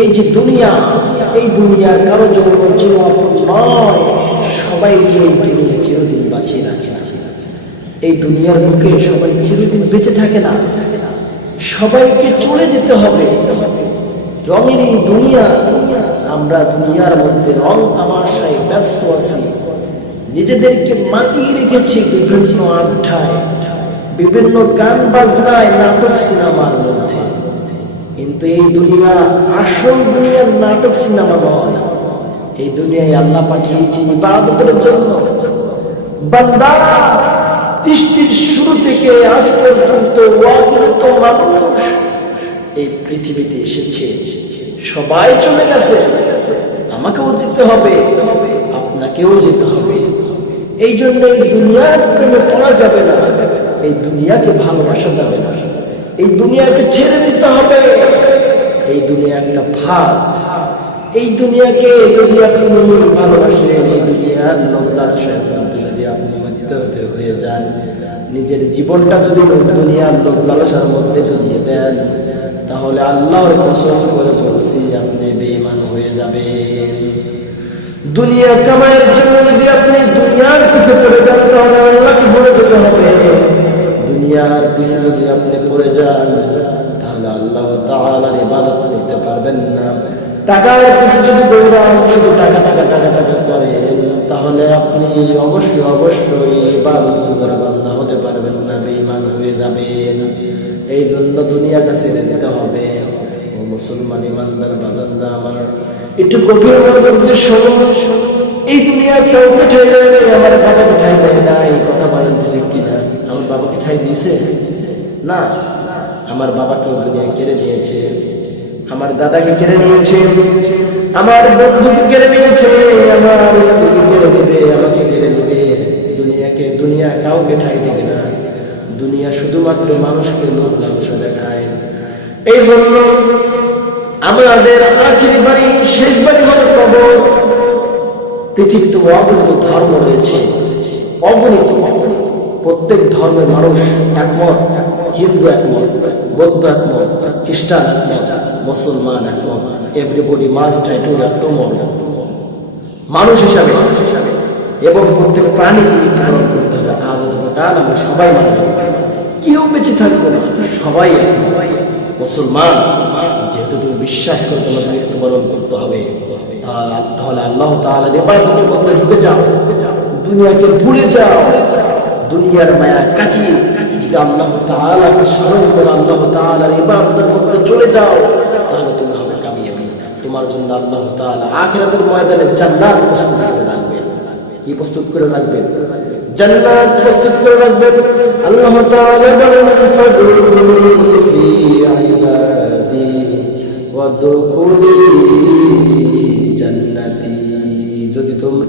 এই যে দুনিয়া, এই দুনিয়া কারো জন্য চিরপর নয়, সবাইকে এই দুনিয়া চিরদিন বাঁচিয়ে রাখে না। এই দুনিয়ার বুকে সবাই চিরদিন বেঁচে থাকে না, সবাইকে চলে যেতে হবে। রঙের এই দুনিয়া, আমরা দুনিয়ার মধ্যে রং তামাশায় ব্যস্ত আছি, নিজেদেরকে মাতিয়ে রেখেছি বিভিন্ন আড্ডায়, বিভিন্ন গান বাজনায়, নাটক সিনেমার মধ্যে। কিন্তু এই দুনিয়া আসল দুনিয়ার নাটক সিনেমা নয়। এই দুনিয়ায় আল্লাহ পাঠিয়েছেন ইবাদতের জন্য। বান্দা সৃষ্টির শুরু থেকে আজ পর্যন্ত অগণিত মানুষ এই পৃথিবীতে এসেছে, সবাই চলে গেছে। আমাকেও যেতে হবে, আপনাকেও যেতে হবে। এই জন্য এই দুনিয়ার প্রেমে পড়া যাবে না, এই দুনিয়াকে ভালোবাসা যাবে না, এই দুনিয়াকে ছেড়ে দিতে হবে। এই দুনিয়া একটা ভাত, এই দুনিয়াকে যদি আপনি ভালোবাসেন, এই দুনিয়ার লোভ লালসার মধ্যে যদি আপনি মধ্যে হয়ে যান, নিজের জীবনটা যদি দুনিয়ার লোভ লালসার মধ্যে জড়িয়ে দেন, তাহলে আল্লাহর কসম করে বলছি আপনি বেঈমান হয়ে যাবেন। দুনিয়া কামাইয়ের জন্য যদি আপনি দুনিয়ার পিছে পড়ে যান, তাহলে আল্লাহকে ভুলে যেতে হবে। দুনিয়ার পিছে যদি আপনি পড়ে যান, তাহলে আল্লাহ তাআলার ইবাদত করতে পারবেন না। টাকার পিছে যদি দৌড়ান, শুধু টাকা টাকা টাকা টাকা করেন, তাহলে আপনি অবশ্যই ইবাদতগুজার বান্দা হতে পারবেন না, বেঈমান হয়ে যাবেন। এই জন্য দুনিয়াটা ছেড়ে দিতে হবে। ও মুসলমান ইমানদার বাজানরা আমার, একটু গভীর মনোযোগ দিয়ে শুনুন। এই দুনিয়া কেউ ঠাই দেয় নাই, আমার বাবাকে ঠাই দেয় না। এই কথা বলেন ঠিক কিনা? আমার বাবাকে ঠাই দিয়েছে না? আমার বাবাকেও দুনিয়া কেড়ে নিয়েছে, আমার দাদাকে কেড়ে নিয়েছে, আমার বন্ধুকে কেড়ে নিয়েছে, আমার স্ত্রীকে কেড়ে নেবে, আমাকে কেড়ে নেবে। দুনিয়া কাউকে ঠাই দেবে না। দুনিয়া শুধুমাত্র মানুষকে লোভ লালসা দেখায়। এই জন্য আমাদের আখিরি বাড়ি, শেষ বাড়ি হল কবর। পৃথিবীতে অগণিত ধর্ম রয়েছে, অগণিত। প্রত্যেক ধর্মের মানুষ একমত। হিন্দু একমত, বৌদ্ধ একমত, খ্রিস্টান একমত, মুসলমান একমত। Everybody must try to love tomorrow. মানুষ হিসাবে এবং প্রত্যেক প্রাণীকে মৃত্যুবরণ করতে হবে। আজ অথবা কাল আমরা সবাই মানুষ, কেউ বেঁচে থাকবে না, সবাই মুসলমান। যেহেতু তুমি বিশ্বাস করে তোমাকে মৃত্যুবরণ করতে হবে, তাহলে আল্লাহ তাআলার ইবাদতের মধ্যে ঢুকে যাও, দুনিয়াকে ভুলে যাও। দুনিয়ার মায়া কাটিয়ে যদি আল্লাহ তাআলাকে স্মরণ করে আল্লাহ তাআলার ইবাদতের মধ্যে চলে যাও, তাহলে তুমি হবে কামিয়াবি। তোমার জন্য আল্লাহ তাআলা আখিরাতের ময়দানে জান্নাত প্রস্তুত করে রাখবেন। কি প্রস্তুত করে রাখবেন? জান্নাত প্রস্তুত করে রাখবেন। আল্লাহ তাআলা বলেন, ফাদখুলি ফি ইবাদি ওয়াদখুলি জান্নাতি। যদি তোমরা